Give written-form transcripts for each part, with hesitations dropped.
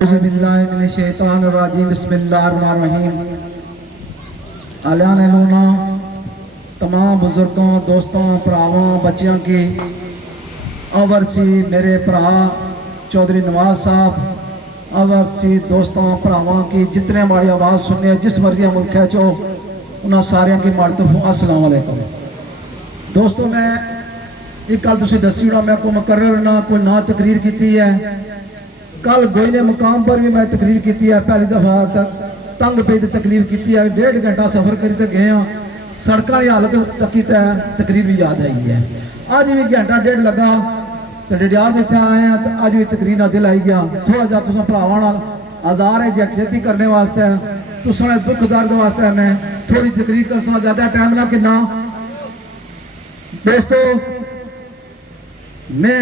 बिस्मिल्लाहिर्रहमानिर्रहीम। आलियान लूना तमाम बुजुर्गों, दोस्तों, भरावां, बच्चियों की अवरसी मेरे भरा चौधरी नवाज साहब, अवरसी दोस्तों भरावां की जितने हमारी आवाज़ सुनने जिस मर्जी मुल्क है चो उन्होंने सारे की मार्तफ अस्सलाम वालेकुम। दोस्तों मैं एक गल तुसीं दसी होना, मैं कोई मुकर्रर ना कोई ना तकरीर की है। कल गोइने मुकाम पर भी मैं तकरीर की है, पहली दफा तक तंग पे तकलीफ की है। 1.5 घंटा सफर करी तो गए हाँ, सड़कों की हालत तक तकरीर भी याद आई है। अज भी घंटा 1.5 लगा तो डडियाल में इतने आए हैं, तो अज भी तकरीर ना दिल आई गया। थोड़ा जा तुम भरावां नाल आज़ार है खेती करने वास्ते, तुसां दुख दर्द वास्ते मैं थोड़ी तकरीर कर सका, ज़्यादा टाइम ना कितना। दोस्तों मैं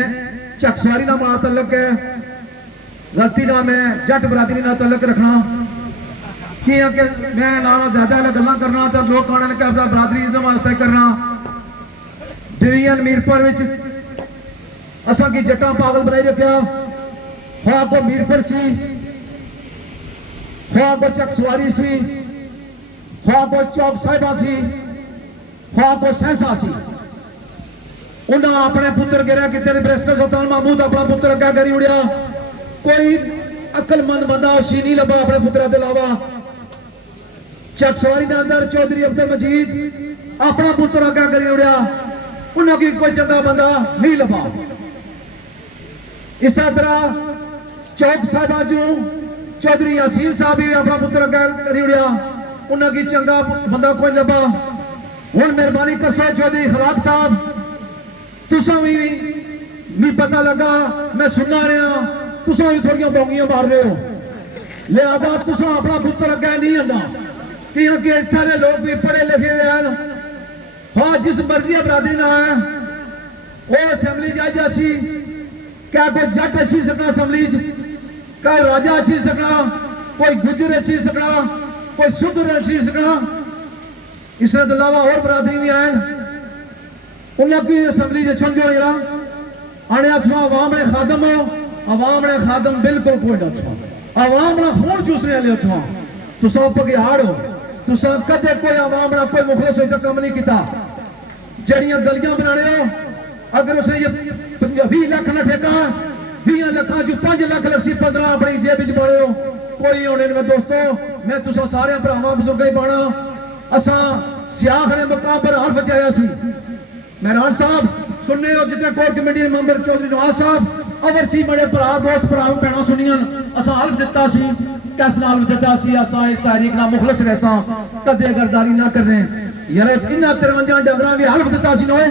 चकसवारी ना बड़ा तलक है, गलती ना मैं जट बरादरी ना तलक रखना कि मैं ना ज्यादा गल्लां करना तो लोग कहने कि अपना बरादरी इज्जत वास्ते करना। डिवीजन मीरपुर विच असा की जट्टा पागल बनाई रखा, हाँ को मीरपुर सी, हाँ को चकसवारी सी, हाँ को चौक साहिबा सी, हाँ को सहसा सी। उन्हें अपने पुत्र गिरा कितने बैरिस्टर सुल्तान महमूद अपना पुत्र अग्गे करी उड़िया। कोई अकलमंद बंदा उसी नहीं लभा अपने पुत्रा के अलावा। चकसवारी के अंदर चौधरी अब्दुल मजीद अपना पुत्र अग्गे करी उड़िया, उन्होंने कोई चंगा बंदा नहीं लभा। इस तरह चौक साहिबा जो चौधरी यासीन साहब भी अपना पुत्र अग्गे करी उड़िया, उन्होंने चंगा बंदा कोई लभा। हुण मेहरबानी करसो चौधरी खलाक साहब, तुसां भी नहीं पता लगा, मैं सुनना रहा, तुसां भी थोड़ियां बोंगियां मार रहे हो, लिहाजा तुसां अपना पुत्र अग्गे नहीं आना क्योंकि इतने लोग भी पढ़े लिखे हुए हैं। हाँ जिस मर्जी बरादरी ना है वो असैम्बली जाइए सी, क्या कोई जट अच्छी सकना असैम्बली, कोई राजा अच्छी सकना, कोई गुजर अच्छी सकना, कोई सुधर अच्छी सकना। इसके अलावा और बरादरी भी है, उन्हें की असैम्बली छंजो जरा आने अथवा अवाम ने खादम हो, अवाम ने खादम बिल्कुल कोई ना छुआ, अवाम ना खून चूसने वाले छुआ। तुसा भगियाड़ हो, तुसा कदे कोई अवाम ना कोई मुखलस होई तो कम नहीं किया। जड़ियां गलियां बनाने हो, अगर उसे ये 20 लाख ना ठेका, 20 लाख जो 5 लाख लसी 15 अपनी जेब च पाने हो, कोई होने में। दोस्तों मैं तुसा सारे भरावां बुजुर्गां ही पाना, असा सियाख ने मुकाम पर हल्फ चाया सी। मेहरान साहब सुनने हो, जितने कोर कमेटी के मेंबर चौधरी नवाज साहब, अवरसी बड़े भरा दोस्त भरा भैन सुनियन, असा हल्फ दिता सी, कैस नाल दिता सी, असा इस तारीख ना मुखलस रहसा, कदे गरदारी ना करने। यार इन्हां 53 डंगरां भी हल्फ दिता सी, नोए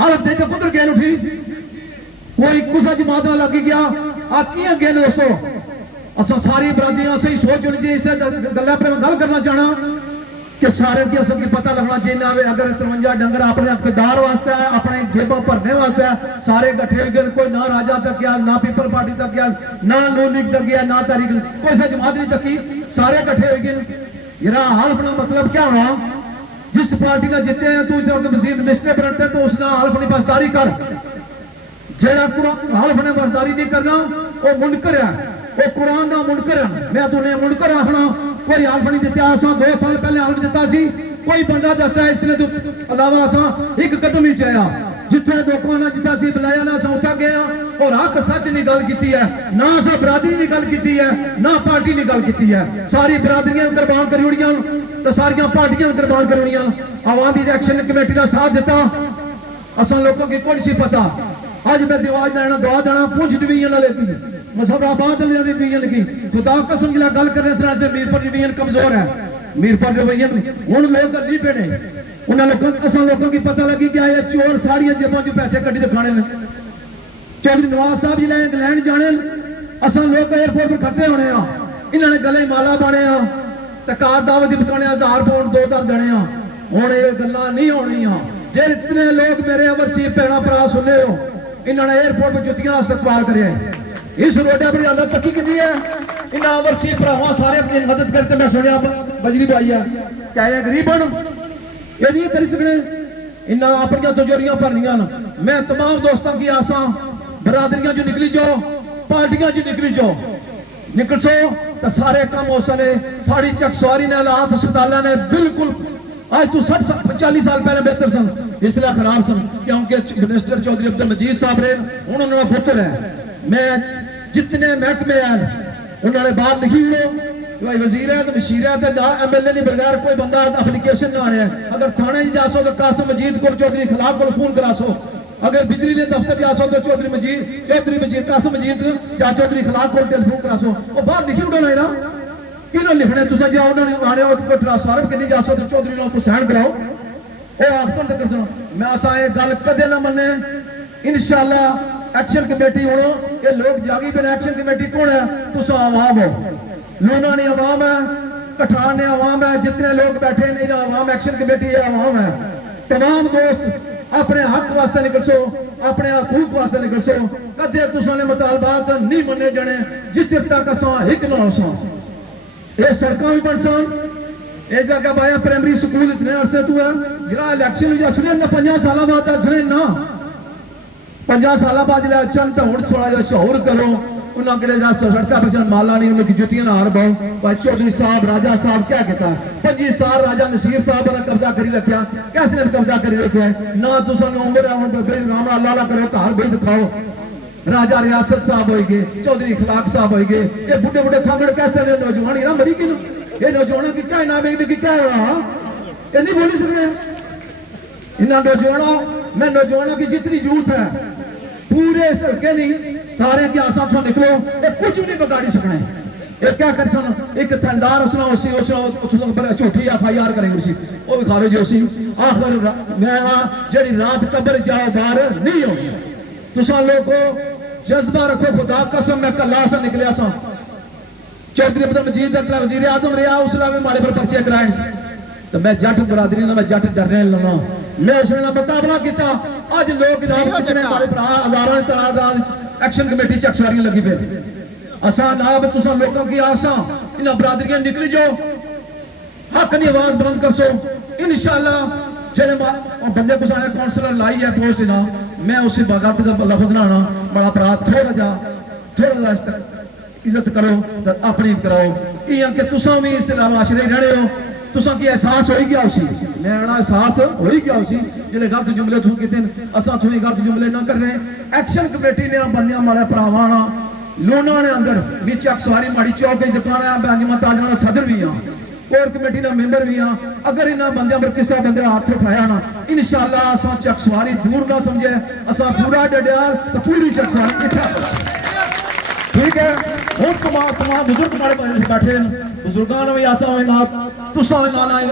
हल्फ दे के पुत्र गए उठी, कोई कुसा जमात ना लगी गया आ कियां गए दोस्तों। असा सारी बरादरियां सही सोच होनी चाहिए। इस गल्ला पर मैं गल करना चाहना कि सारे की असल की पता लगना चाहिए ना। अगर 53 डंगर अपने इकतदार वास्ते है, अपने जेबा भरने वास्ते है, सारे इकट्ठे हो गए, कोई ना राजा तक गया, ना पीपल पार्टी तक गया, ना नून लीग तक गया, ना तारीख कोई सा जमात नहीं तकी, सारे इकट्ठे हो गए। यार हल्फ ना मतलब क्या हुआ, जिस पार्टी ने जीते हैं तू वजीर मिनिस्टर बनते तो उसने हल्फ नहीं बसदारी कर। जेड़ा हल्फ ने बसदारी नहीं करना वो मुनकर है, वो कुरान का मुनकर है। मैं तुम्हें मुनकर आखना, कोई हल्फ नहीं दिता। असा 2 साल पहले हल्फ दिता सी, कोई बंदा दसा इसलिए तो अलावा असा एक कदम ही चाया, जिथे लोगों ने जिता सी बुलाया ना असा उठा गए और हक सच ने गल की है, ना असा बरादरी ने गल की है, ना पार्टी ने गल की है। सारी बरादरियां कुर्बान करी उड़ियां तो सारिया पार्टियां कुर्बान करी उड़ियां। अवामी इलेक्शन कमेटी का साथ दिता, असा लोगों की कोई सी पता। आज मैं दिवाज देना दुआ देना पुंछ डिवीजन वाले की, मुजफ्फराबाद डिवीजन की, खुदा कसम जिला गल करने से मीरपुर डिवीजन कमजोर है। मीरपुर डिवीजन हूं लोग नहीं पेड़े, उन्होंने लोगों की पता लगी कि आए चोर सारिया जेबों जो पैसे कटी तो खाने। चौधरी नवाज साहब जिला इंग्लैंड जाने, असा लोग एयरपोर्ट पर खड़े होने, इन्होंने गले माला पाने, कार दावत पकाने 1000 पाउंड 2000 देने। हूं ये गल्लां नहीं होनियां। जे इतने लोग मेरे अवरसी भैन भरा सुने हो, इन्होंने एयरपोर्ट पर जुतियां इस्तकबाल करे, इस रोडे पर हालत तकी की है। इन्हें अवरसी भरावां सारे अपनी मदद करते। मैं सुनिया बजरी भाई है क्या ये गरीब ये नहीं कर सकते, इन्हें अपन तिजोरियां भरनिया। मैं तमाम दोस्तों की आसा बरादरियां जो निकली जाओ, पार्टियां जो निकली जाओ, ਨਿਕਲ ਸੋ ਤਾਂ ਸਾਰੇ ਕੰਮ ਉਸ ਨੇ ਸਾਡੀ ਚੱਕਸਵਾਰੀ ਨੇ ਹਾਲਾਤ ਹਸਪਤਾਲਾਂ ਨੇ ਬਿਲਕੁਲ ਅੱਜ ਤੋਂ 40 ਸਾਲ ਪਹਿਲੇ ਬਿਹਤਰ ਸਨ, ਇਸ ਲਈ ਖਰਾਬ ਸਨ ਕਿਉਂਕਿ ਮਿਨਿਸਟਰ ਚੌਧਰੀ ਅਬਦੁਲ ਮਜੀਦ ਸਾਹਿਬ ਰਹੇ ਹੁਣ ਉਹਨਾਂ ਦਾ ਪੁੱਤਰ ਹੈ। ਮੈਂ ਜਿਤਨੇ ਮਹਿਕਮੇ ਹਨ ਉਹਨਾਂ ਨੇ ਬਾਹਰ ਲਿਖੀ ਹੋ ਭਾई वजीर है तो मशीर है तो MLA नहीं बगैर कोई बंदा एप्लीकेशन ना आ रहा है। अगर थाने जासो तो कासिम मजीद को चौधरी खिलाफ को फोन करा सो, अगर बिजली ने दफ्तर जासो तो चौधरी मजीद कासिम मजीद या चौधरी खिलाफ को टेलीफोन करा सो। वो बाहर लिखी उड़ना है ना कि लिखने तुसा जाओ उन्होंने आने और ट्रांसफार्म करनी जासो तो चौधरी को साइन कराओ वो अफसर तक सुनो। मैं असा ये गल कदे ना मन्ने इंशाअल्लाह एक्शन कमेटी होनो ये लोग जागी पे एक्शन कमेटी कौन है तुसा आवाम हो, लूनानी अवाम है, कठान अवाम है, जितने लोग बैठे हैं अवाम एक्शन कमेटी है अवाम है। तमाम दोस्त अपने हक वास्ते निकल सो, अपने हकूक वास्ते निकल सो, कदे तुसां ने मुतालबात नहीं मन्ने जाने जिस चिर तक असां हिक ना होसां। ये सड़कां भी बन सन, ये जगह बाया प्राइमरी स्कूल इतने अरसे तो है जरा इलेक्शन भी अछड़े ना 50 साल बाद अछड़े ना 50 साल बाद जिला अचन तो हुण थोड़ा जिहा शऊर करो उन्होंने किहड़े सड़का पर माला नहीं उन्होंने जुतियां ना हार पाओ। भाई चौधरी साहब राजा साहब क्या कहता 25 साल राजा नसीर साहब ने कब्जा करी रखा, कैसे ने कब्जा करी रखा है ना तुसां उम्र है राम अल्लाह करो घर भी दिखाओ। राजा रियासत साहब हो गए, चौधरी खलाक साहब हो गए, ये बुढ़े बुढ़े खागड़ कैसे नौजवान ना मरी कि ये नौजवानों की क्या इनाम है कि क्या ये नहीं बोली सकते इन नौजवानों। मैं नौजवानों की जितनी यूथ है पूरे इस हल्के नहीं सारे के आसाम से निकलो ये कुछ नहीं बिगाड़ी सकना है। ये क्या कर सकना एक थंडार उसने झूठी FIR करेंगे उसी वो भी खा लो जो उसी आखिर मैं जी रात कब्र जाओ बाहर नहीं होगी। तुसा लोग को जज्बा रखो, खुदा कसम मैं कला से निकलिया सा चौधरी अब्दुल मजीद अगला वजीर आजम रहा उसला में माले पर पर्चे कराए तो मैं जट बरादरी ना मैं जट डरने लगा मैं उसने मुकाबला किया। अज लोग कितने हमारे भरा हजारों तादाद एक्शन कमेटी चकसारी लगी पे असा नाब तुसा लोगों की आसा इन बरादरियां निकली जाओ हक की आवाज बंद कर सो इंशाअल्लाह। जेरे बंदे को सारे काउंसलर लाई है पोस्ट ना मैं उसी बगैर का लफ्ज ना आना बड़ा भरा थोड़ा जा इज्जत करो अपनी कराओ कि तुसा भी इस माशरे रहने हो तुसा की एहसास हो गया उसी मैं एहसास हो गया उसी जिहड़े गलत जुमले तू किते असा तू गलत जुमले ना कर रहे। एक्शन कमेटी ने बंदियां मारे भरावां लोना ने अंदर भी चकसवारी माड़ी चौक की दुकान है बेंजमा ताजना का सदर भी हाँ कोर कमेटी का मेंबर भी हाँ। अगर इन्होंने बंदियां पर किसी बंदे हाथ उठाया ना इंशाअल्लाह असा चकसवारी दूर ना समझे असा पूरा डडियाल तो पूरी चकसवारी इत्थे ठीक है। हुण तमाम बुजुर्ग हमारे बैठे बुजुर्गों ने भी आसा तुसा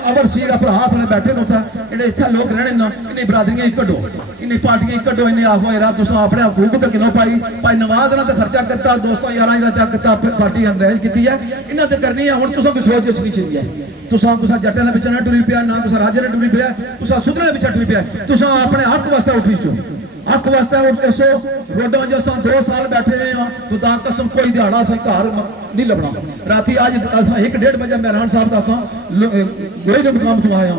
अवर सीट पर हाथ में बैठे इन्हें इतने लोग रहने ना इन्हें बरादरियां कड्डो इन्हें पार्टियां कड्डो इन्हें आखो यार तुसा अपने हकूक तो किनो पाई भाई नवाज ने तो खर्चा किया दोस्तों यार किया पार्टी अंग्रेज की है इन्हें तो करनी है। हुण तुसा कोई सोच अच्छी चाहिए तुसा कुसा जट्टे ने पिछे ना टुरी पिया ना कुसा राजे ने टुरी पिया तुसा सुधरे पिछे टुरी पिया तुसा अपने हक वास्ते उठी चो हक वास्ते उठो रोडों जो 2 साल बैठे हुए हैं खुदा कसम कोई दिहाड़ा अस घर नहीं लभना। राती अज 1-1:30 बजे मेहरान साहब का गोई के मुकाम तो आया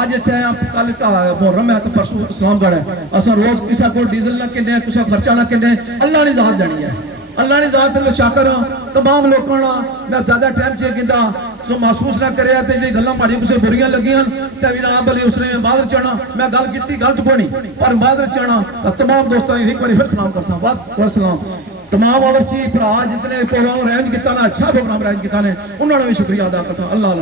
अज इतने कल मुहर्रम है तो परसों इस्लामगढ़ है असा रोज किसी को डीजल ना किन्ने किसी खर्चा ना किन्ने अल्लाह ने जात देनी है अल्लाह ने जात में शाकर तमाम लोगों मैं ज्यादा टाइम चाहिए कहता सो महसूस ना करे तो जी गल्लां माड़ी कुछ बुरियां लगियां तो भी ना भले उसने बादर चढ़ना मैं गल की गलत कोनी पर बादर चढ़ना तमाम दोस्तों एक बार फिर सलाम करता हूं सलाम तमाम ओवरसी भरा जितने प्रोग्राम अरेंज किया ना अच्छा प्रोग्राम अरेंज किया ने उन्होंने भी शुक्रिया अदा करता अल्लाह।